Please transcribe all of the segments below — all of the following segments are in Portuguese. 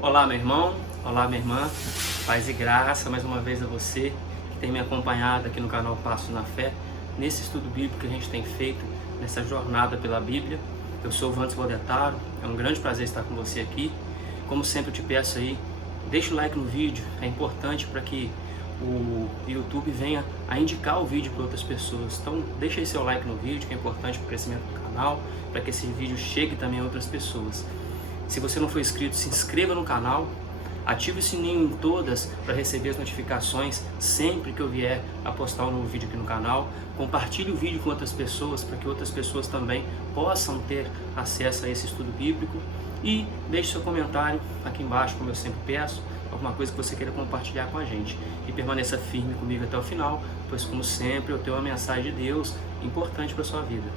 Olá, meu irmão, olá, minha irmã, paz e graça mais uma vez a você que tem me acompanhado aqui no canal Passos na Fé, nesse estudo bíblico que a gente tem feito, nessa jornada pela Bíblia. Eu sou o Vantes Valdetaro, é um grande prazer estar com você aqui. Como sempre eu te peço aí, deixa o like no vídeo, é importante para que o YouTube venha a indicar o vídeo para outras pessoas. Então deixa aí seu like no vídeo, que é importante para o crescimento do canal, para que esse vídeo chegue também a outras pessoas. Se você não for inscrito, se inscreva no canal, ative o sininho em todas para receber as notificações sempre que eu vier a postar um novo vídeo aqui no canal. Compartilhe o vídeo com outras pessoas para que outras pessoas também possam ter acesso a esse estudo bíblico. E deixe seu comentário aqui embaixo, como eu sempre peço, alguma coisa que você queira compartilhar com a gente. E permaneça firme comigo até o final, pois como sempre eu tenho uma mensagem de Deus importante para a sua vida.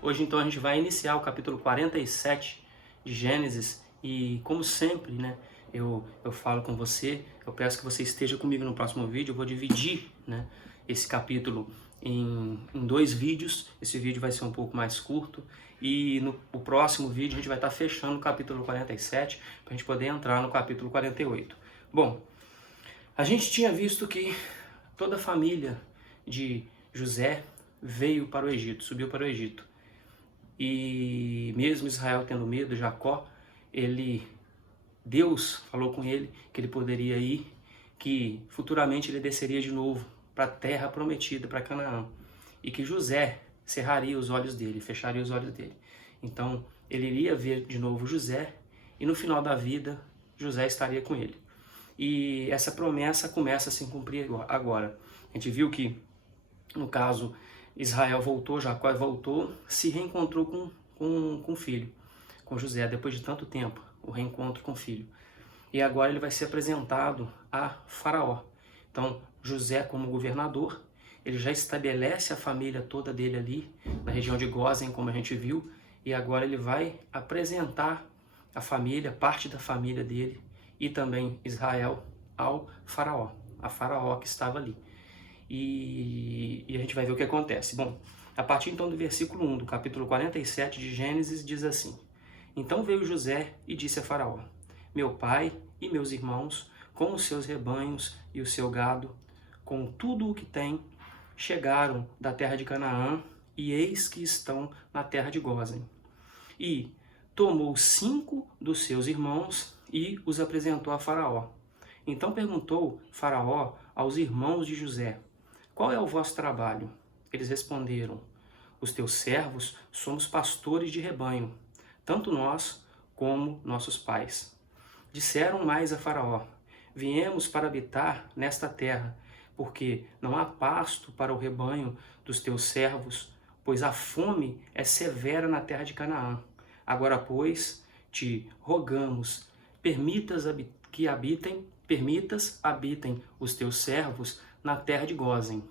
Hoje então a gente vai iniciar o capítulo 47 de Gênesis e como sempre, né, eu falo com você, eu peço que você esteja comigo no próximo vídeo. Eu vou dividir, né, esse capítulo em dois vídeos. Esse vídeo vai ser um pouco mais curto e no próximo vídeo a gente vai estar fechando o capítulo 47 para a gente poder entrar no capítulo 48. Bom, a gente tinha visto que toda a família de José veio para o Egito, subiu para o Egito. E mesmo Israel tendo medo, Jacó, Deus falou com ele que ele poderia ir, que futuramente ele desceria de novo para a terra prometida, para Canaã, e que José cerraria os olhos dele, fecharia os olhos dele. Então ele iria ver de novo José e no final da vida José estaria com ele. E essa promessa começa a se cumprir agora. A gente viu que, no caso, Israel voltou, Jacó voltou, se reencontrou com o filho, com José, depois de tanto tempo, o reencontro com o filho. E agora ele vai ser apresentado a Faraó. Então, José como governador, ele já estabelece a família toda dele ali, na região de Gósen, como a gente viu, e agora ele vai apresentar a família, parte da família dele, e também Israel ao Faraó, a Faraó que estava ali. E a gente vai ver o que acontece. Bom, a partir então do versículo 1 do capítulo 47 de Gênesis diz assim: Então veio José e disse a Faraó: Meu pai e meus irmãos, com os seus rebanhos e o seu gado, com tudo o que tem, chegaram da terra de Canaã, e eis que estão na terra de Gósen. E tomou 5 dos seus irmãos e os apresentou a Faraó. Então perguntou Faraó aos irmãos de José: Qual é o vosso trabalho? Eles responderam: Os teus servos somos pastores de rebanho, tanto nós como nossos pais. Disseram mais a Faraó: Viemos para habitar nesta terra, porque não há pasto para o rebanho dos teus servos, pois a fome é severa na terra de Canaã. Agora, pois, te rogamos, permitas habitem os teus servos na terra de Gósen.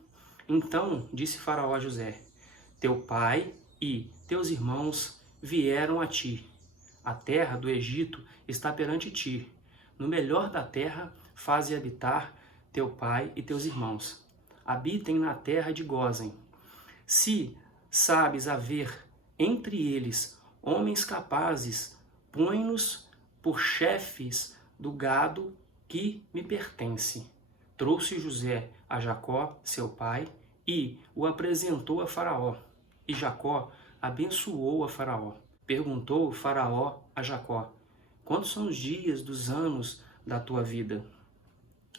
Então disse Faraó a José: Teu pai e teus irmãos vieram a ti. A terra do Egito está perante ti. No melhor da terra faze habitar teu pai e teus irmãos. Habitem na terra de Gósen. Se sabes haver entre eles homens capazes, põe-nos por chefes do gado que me pertence. Trouxe José a Jacó, seu pai, e o apresentou a Faraó. E Jacó abençoou a Faraó. Perguntou Faraó a Jacó: Quantos são os dias dos anos da tua vida?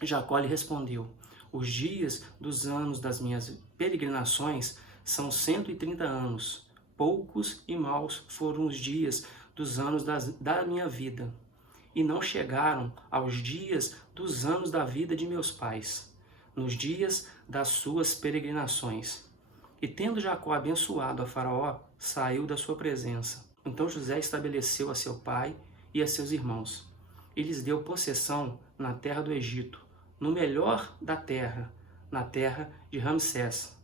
Jacó lhe respondeu: Os dias dos anos das minhas peregrinações são 130 anos. Poucos e maus foram os dias dos anos da minha vida, e não chegaram aos dias dos anos da vida de meus pais, nos dias das suas peregrinações. E tendo Jacó abençoado a Faraó, saiu da sua presença. Então José estabeleceu a seu pai e a seus irmãos, e lhes deu possessão na terra do Egito, no melhor da terra, na terra de Ramsés,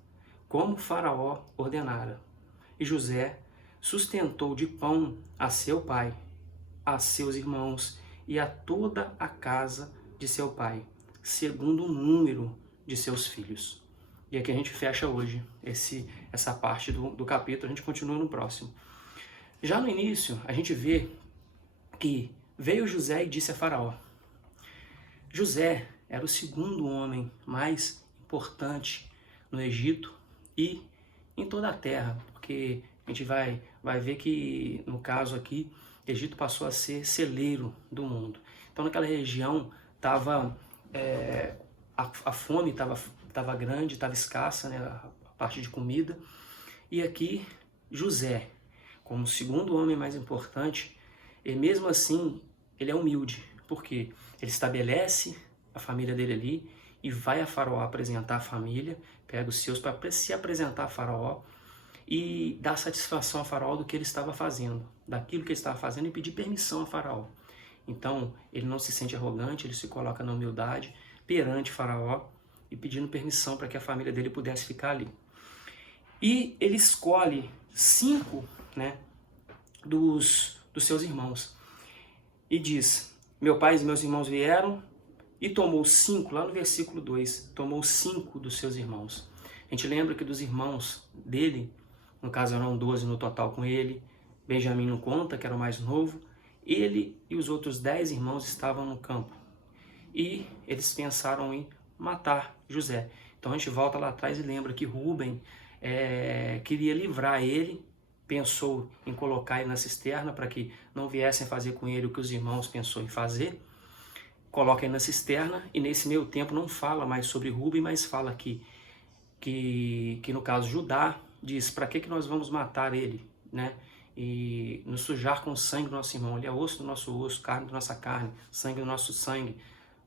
como Faraó ordenara. E José sustentou de pão a seu pai, a seus irmãos e a toda a casa de seu pai, segundo o número de seus filhos. E aqui a gente fecha hoje essa parte do capítulo, a gente continua no próximo. Já no início, a gente vê que veio José e disse a Faraó. José era o segundo homem mais importante no Egito e em toda a terra, porque a gente vai ver que, no caso aqui, o Egito passou a ser celeiro do mundo. Então, naquela região, a fome estava grande, estava escassa, né, a parte de comida. E aqui, José, como o segundo homem mais importante, e mesmo assim, ele é humilde. Por quê? Ele estabelece a família dele ali e vai a Faraó apresentar a família, pega os seus para se apresentar a Faraó e dar satisfação a Faraó do que ele estava fazendo, daquilo que ele estava fazendo e pedir permissão a Faraó. Então, ele não se sente arrogante, ele se coloca na humildade perante Faraó e pedindo permissão para que a família dele pudesse ficar ali. E ele escolhe 5, né, dos seus irmãos e diz: meu pai e meus irmãos vieram e tomou 5, lá no versículo 2, tomou 5 dos seus irmãos. A gente lembra que dos irmãos dele, no caso eram 12 no total com ele, Benjamim não conta, que era o mais novo, ele e os outros 10 irmãos estavam no campo. E eles pensaram em matar José. Então a gente volta lá atrás e lembra que Rúben queria livrar ele, pensou em colocar ele na cisterna para que não viessem fazer com ele o que os irmãos pensou em fazer. Coloca ele na cisterna e nesse meio tempo não fala mais sobre Rúben, mas fala que no caso Judá diz: para que nós vamos matar ele, né? E nos sujar com o sangue do nosso irmão. Ele é osso do nosso osso, carne da nossa carne, sangue do nosso sangue.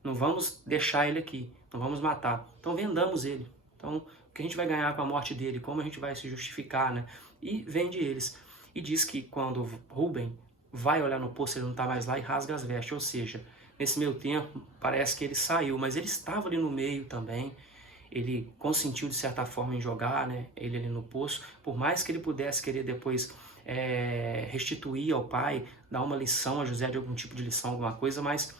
Não vamos deixar ele aqui, não vamos matar. Então vendamos ele. Então, o que a gente vai ganhar com a morte dele? Como a gente vai se justificar, né? E vende eles. E diz que quando Rúben vai olhar no poço, ele não está mais lá e rasga as vestes. Ou seja, nesse meio tempo, parece que ele saiu, mas ele estava ali no meio também. Ele consentiu de certa forma em jogar, né, ele ali no poço, por mais que ele pudesse querer depois restituir ao pai, dar uma lição a José de algum tipo de lição, alguma coisa, mas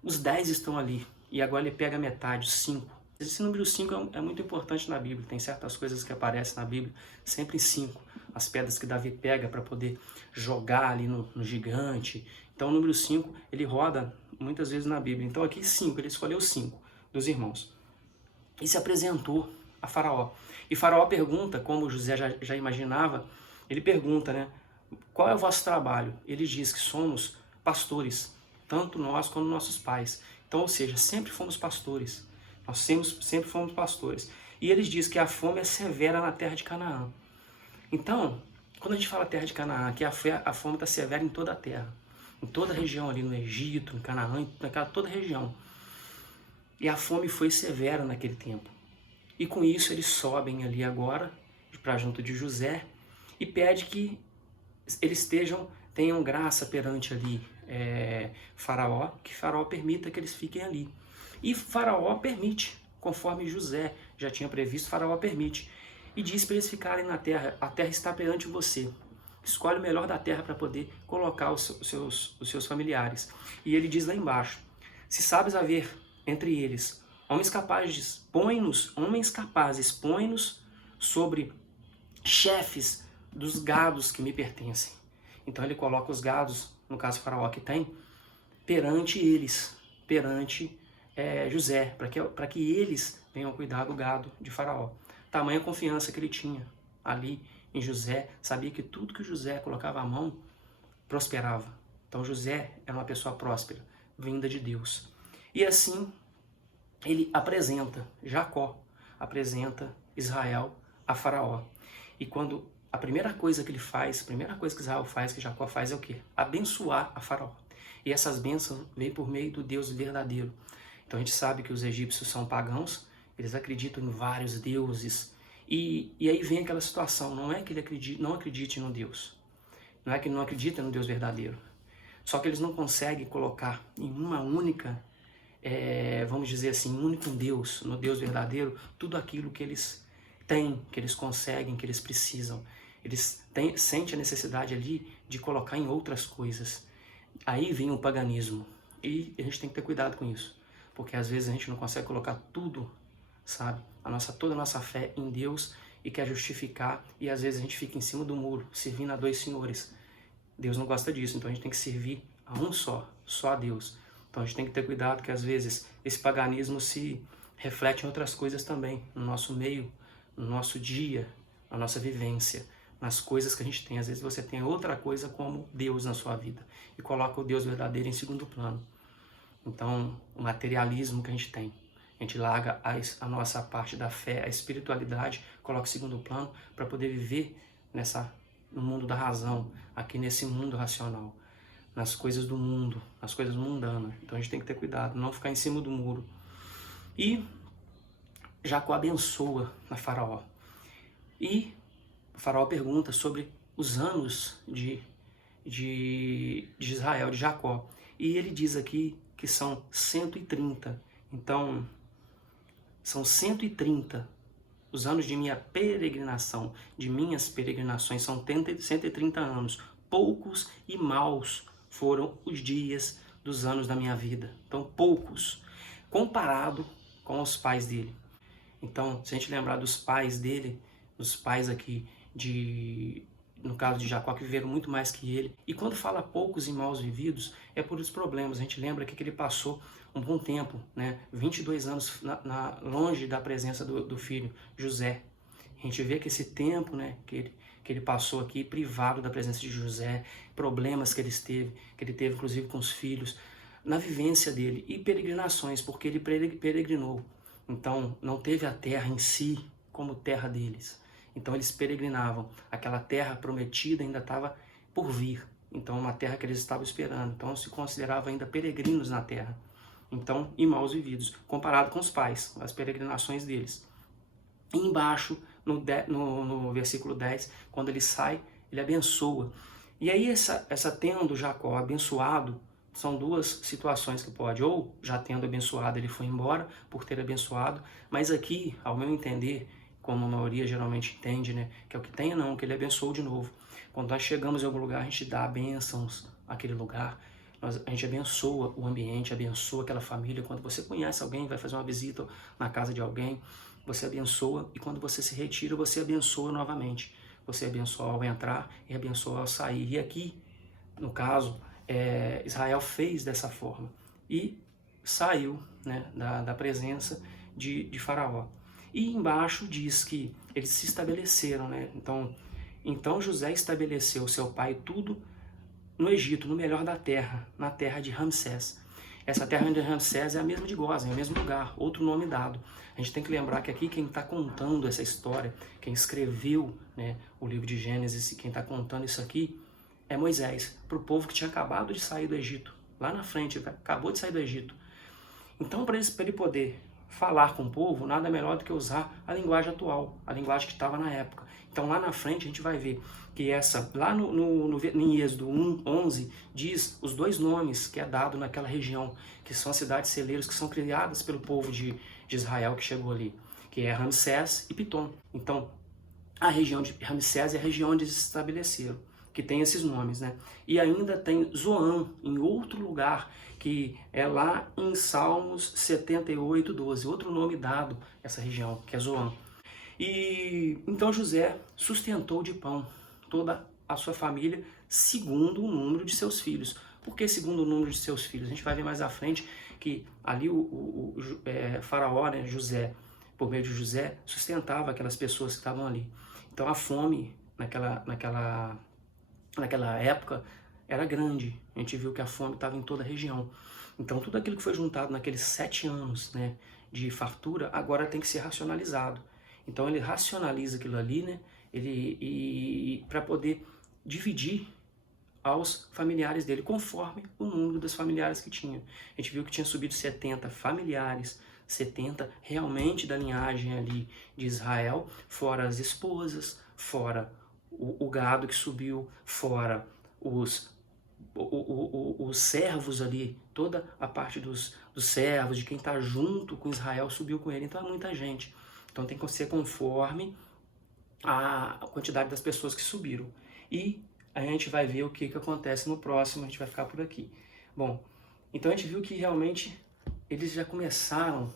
os 10 estão ali, e agora ele pega metade, os 5. Esse número 5 é muito importante na Bíblia, tem certas coisas que aparecem na Bíblia, sempre em 5, as pedras que Davi pega para poder jogar ali no gigante. Então o número 5, ele roda muitas vezes na Bíblia. Então aqui 5, ele escolheu 5 dos irmãos. E se apresentou a Faraó. E Faraó pergunta, como José já imaginava, ele pergunta, né, qual é o vosso trabalho? Ele diz que somos pastores, tanto nós quanto nossos pais. Então, ou seja, sempre fomos pastores. Nós sempre fomos pastores. E eles dizem que a fome é severa na terra de Canaã. Então, quando a gente fala terra de Canaã, que a fome está severa em toda a terra. Em toda a região ali, no Egito, em Canaã, em toda a região. E a fome foi severa naquele tempo. E com isso eles sobem ali agora, para junto de José, e pede que eles tenham graça perante ali Faraó, que Faraó permita que eles fiquem ali. E Faraó permite, conforme José já tinha previsto, Faraó permite. E diz para eles ficarem na terra: a terra está perante você. Escolhe o melhor da terra para poder colocar os seus familiares. E ele diz lá embaixo: se sabes haver entre eles homens capazes, põe-nos sobre chefes dos gados que me pertencem. Então ele coloca os gados, no caso Faraó que tem, perante eles, perante José, para que eles venham cuidar do gado de Faraó. Tamanha confiança que ele tinha ali em José, sabia que tudo que José colocava a mão prosperava. Então José era uma pessoa próspera, vinda de Deus. E assim ele apresenta, Jacó apresenta Israel a Faraó. E quando a primeira coisa que ele faz, a primeira coisa que Israel faz, que Jacó faz é o quê? Abençoar a Faraó. E essas bênçãos vêm por meio do Deus verdadeiro. Então a gente sabe que os egípcios são pagãos, eles acreditam em vários deuses. E aí vem aquela situação, não é que ele não acredite no Deus. Não é que ele não acredita no Deus verdadeiro. Só que eles não conseguem colocar em uma única, vamos dizer assim, um único Deus, no Deus verdadeiro, tudo aquilo que eles têm, que eles conseguem, que eles precisam. Eles sentem a necessidade ali de colocar em outras coisas. Aí vem o paganismo. E a gente tem que ter cuidado com isso. Porque às vezes a gente não consegue colocar tudo, sabe? Toda a nossa fé em Deus e quer justificar. E às vezes a gente fica em cima do muro, servindo a dois senhores. Deus não gosta disso, então a gente tem que servir a um só a Deus. Então a gente tem que ter cuidado que às vezes esse paganismo se reflete em outras coisas também, no nosso meio, no nosso dia, na nossa vivência, nas coisas que a gente tem. Às vezes você tem outra coisa como Deus na sua vida e coloca o Deus verdadeiro em segundo plano. Então, o materialismo que a gente tem, a gente larga a nossa parte da fé, a espiritualidade, coloca em segundo plano para poder viver no mundo da razão, aqui nesse mundo racional, nas coisas do mundo, nas coisas mundanas. Então a gente tem que ter cuidado, não ficar em cima do muro. E Jacó abençoa a Faraó. E o Faraó pergunta sobre os anos de Israel, de Jacó. E ele diz aqui que são 130. Então, são 130 os anos de minha peregrinação, de minhas peregrinações, são 130 anos. Poucos e maus foram os dias dos anos da minha vida. Então, poucos, comparado com os pais dele. Então, se a gente lembrar dos pais dele, dos pais aqui no caso de Jacó, que viveram muito mais que ele. E quando fala poucos e maus vividos, é por os problemas. A gente lembra que ele passou um bom tempo, né? 22 anos longe da presença do filho, José. A gente vê que esse tempo, né, que ele passou aqui, privado da presença de José, problemas que ele teve inclusive com os filhos, na vivência dele, e peregrinações, porque ele peregrinou. Então, não teve a terra em si como terra deles. Então eles peregrinavam. Aquela terra prometida ainda estava por vir. Então uma terra que eles estavam esperando. Então se considerava ainda peregrinos na terra. Então, e maus vividos, comparado com os pais, as peregrinações deles. E embaixo, no versículo 10, quando ele sai, ele abençoa. E aí essa tendo Jacó abençoado, são duas situações que pode, ou já tendo abençoado, ele foi embora por ter abençoado, mas aqui, ao meu entender, como a maioria geralmente entende, né? Que é o que tem, não, que ele abençoou de novo. Quando nós chegamos em algum lugar, a gente dá bênçãos àquele lugar, a gente abençoa o ambiente, abençoa aquela família. Quando você conhece alguém, vai fazer uma visita na casa de alguém, você abençoa, e quando você se retira, você abençoa novamente. Você abençoa ao entrar e abençoa ao sair. E aqui, no caso, Israel fez dessa forma e saiu, né, da presença de Faraó. E embaixo diz que eles se estabeleceram, né? Então José estabeleceu seu pai tudo no Egito, no melhor da terra, na terra de Ramsés. Essa terra de Ramsés é a mesma de Gozem, é o mesmo lugar, outro nome dado. A gente tem que lembrar que aqui quem está contando essa história, quem escreveu, né, o livro de Gênesis, quem está contando isso aqui, é Moisés, para o povo que tinha acabado de sair do Egito. Lá na frente, ele acabou de sair do Egito. Então, para ele poder falar com o povo, nada melhor do que usar a linguagem atual, a linguagem que estava na época. Então lá na frente a gente vai ver que lá em Êxodo 1:11 diz os dois nomes que é dado naquela região, que são as cidades celeiros que são criadas pelo povo de Israel que chegou ali, que é Ramsés e Pitom. Então a região de Ramsés é a região onde eles se estabeleceram, que tem esses nomes, né? E ainda tem Zoan, em outro lugar, que é lá em Salmos 78:12, outro nome dado a essa região, que é Zoan. E então José sustentou de pão toda a sua família segundo o número de seus filhos. Por que segundo o número de seus filhos? A gente vai ver mais à frente que ali o Faraó, né, José, por meio de José, sustentava aquelas pessoas que estavam ali. Então a fome naquela época era grande. A gente viu que a fome estava em toda a região. Então tudo aquilo que foi juntado naqueles 7 anos, né, de fartura, agora tem que ser racionalizado. Então ele racionaliza aquilo ali, né, para poder dividir aos familiares dele, conforme o número dos familiares que tinha. A gente viu que tinha subido 70 familiares, 70 realmente da linhagem ali de Israel, fora as esposas, fora o gado que subiu, fora os servos ali, toda a parte dos servos, de quem está junto com Israel, subiu com ele. Então é muita gente. Então tem que ser conforme a quantidade das pessoas que subiram. E a gente vai ver o que acontece no próximo, a gente vai ficar por aqui. Bom, então a gente viu que realmente eles já começaram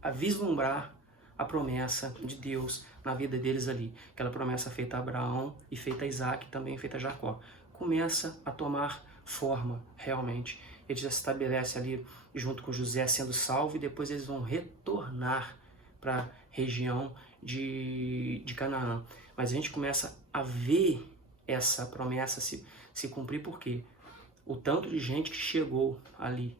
a vislumbrar a promessa de Deus na vida deles ali. Aquela promessa feita a Abraão e feita a Isaac, também feita a Jacó. Começa a tomar forma realmente. Ele já se estabelece ali junto com José sendo salvo e depois eles vão retornar para a região de Canaã. Mas a gente começa a ver essa promessa se cumprir, porque o tanto de gente que chegou ali,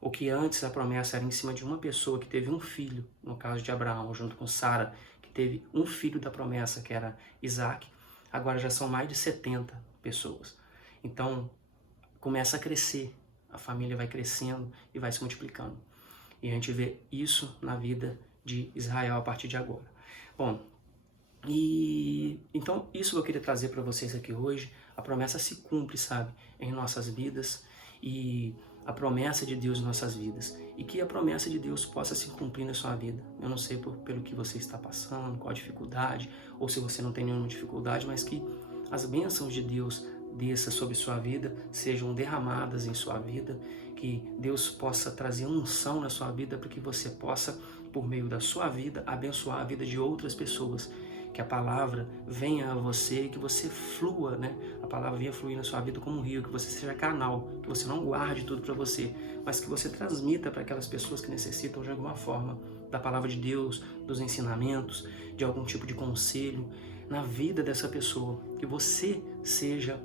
o que antes a promessa era em cima de uma pessoa que teve um filho, no caso de Abraão, junto com Sara, que teve um filho da promessa, que era Isaac, agora já são mais de 70 pessoas. Então, começa a crescer, a família vai crescendo e vai se multiplicando. E a gente vê isso na vida de Israel a partir de agora. Bom, então isso que eu queria trazer para vocês aqui hoje. A promessa se cumpre, sabe, em nossas vidas, e a promessa de Deus em nossas vidas, e que a promessa de Deus possa se cumprir na sua vida. Eu não sei pelo que você está passando, qual a dificuldade, ou se você não tem nenhuma dificuldade, mas que as bênçãos de Deus desça sobre sua vida, sejam derramadas em sua vida, que Deus possa trazer unção na sua vida para que você possa, por meio da sua vida, abençoar a vida de outras pessoas. Que a palavra venha a você, que você flua, né? A palavra venha fluir na sua vida como um rio, que você seja canal, que você não guarde tudo para você, mas que você transmita para aquelas pessoas que necessitam de alguma forma da palavra de Deus, dos ensinamentos, de algum tipo de conselho na vida dessa pessoa. Que você seja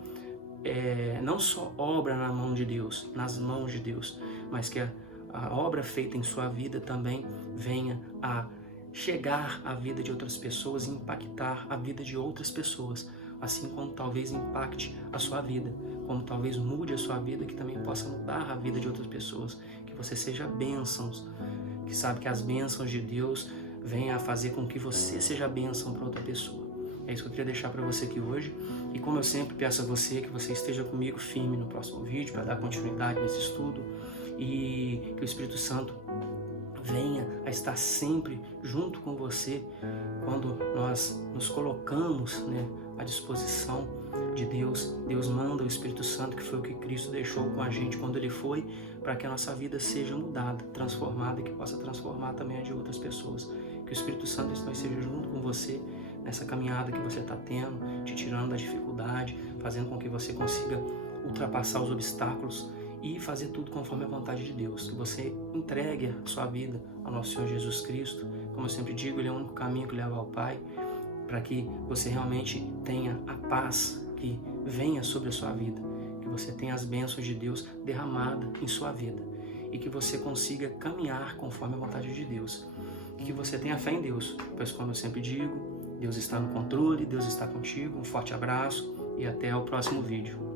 não só obra na mão de Deus, nas mãos de Deus, mas que a obra feita em sua vida também venha a chegar à vida de outras pessoas e impactar a vida de outras pessoas, assim como talvez impacte a sua vida, como talvez mude a sua vida, que também possa mudar a vida de outras pessoas, que você seja bênçãos, que sabe que as bênçãos de Deus venham a fazer com que você seja bênção para outra pessoa. É isso que eu queria deixar para você aqui hoje, e como eu sempre peço a você, que você esteja comigo firme no próximo vídeo, para dar continuidade nesse estudo, e que o Espírito Santo venha a estar sempre junto com você quando nós nos colocamos, né, à disposição de Deus. Deus manda o Espírito Santo, que foi o que Cristo deixou com a gente quando Ele foi, para que a nossa vida seja mudada, transformada, e que possa transformar também a de outras pessoas. Que o Espírito Santo esteja junto com você nessa caminhada que você está tendo, te tirando da dificuldade, fazendo com que você consiga ultrapassar os obstáculos e fazer tudo conforme a vontade de Deus. Que você entregue a sua vida ao nosso Senhor Jesus Cristo. Como eu sempre digo, Ele é o único caminho que leva ao Pai, para que você realmente tenha a paz que venha sobre a sua vida, que você tenha as bênçãos de Deus derramadas em sua vida, e que você consiga caminhar conforme a vontade de Deus. E que você tenha fé em Deus, pois, como eu sempre digo, Deus está no controle, Deus está contigo. Um forte abraço e até o próximo vídeo.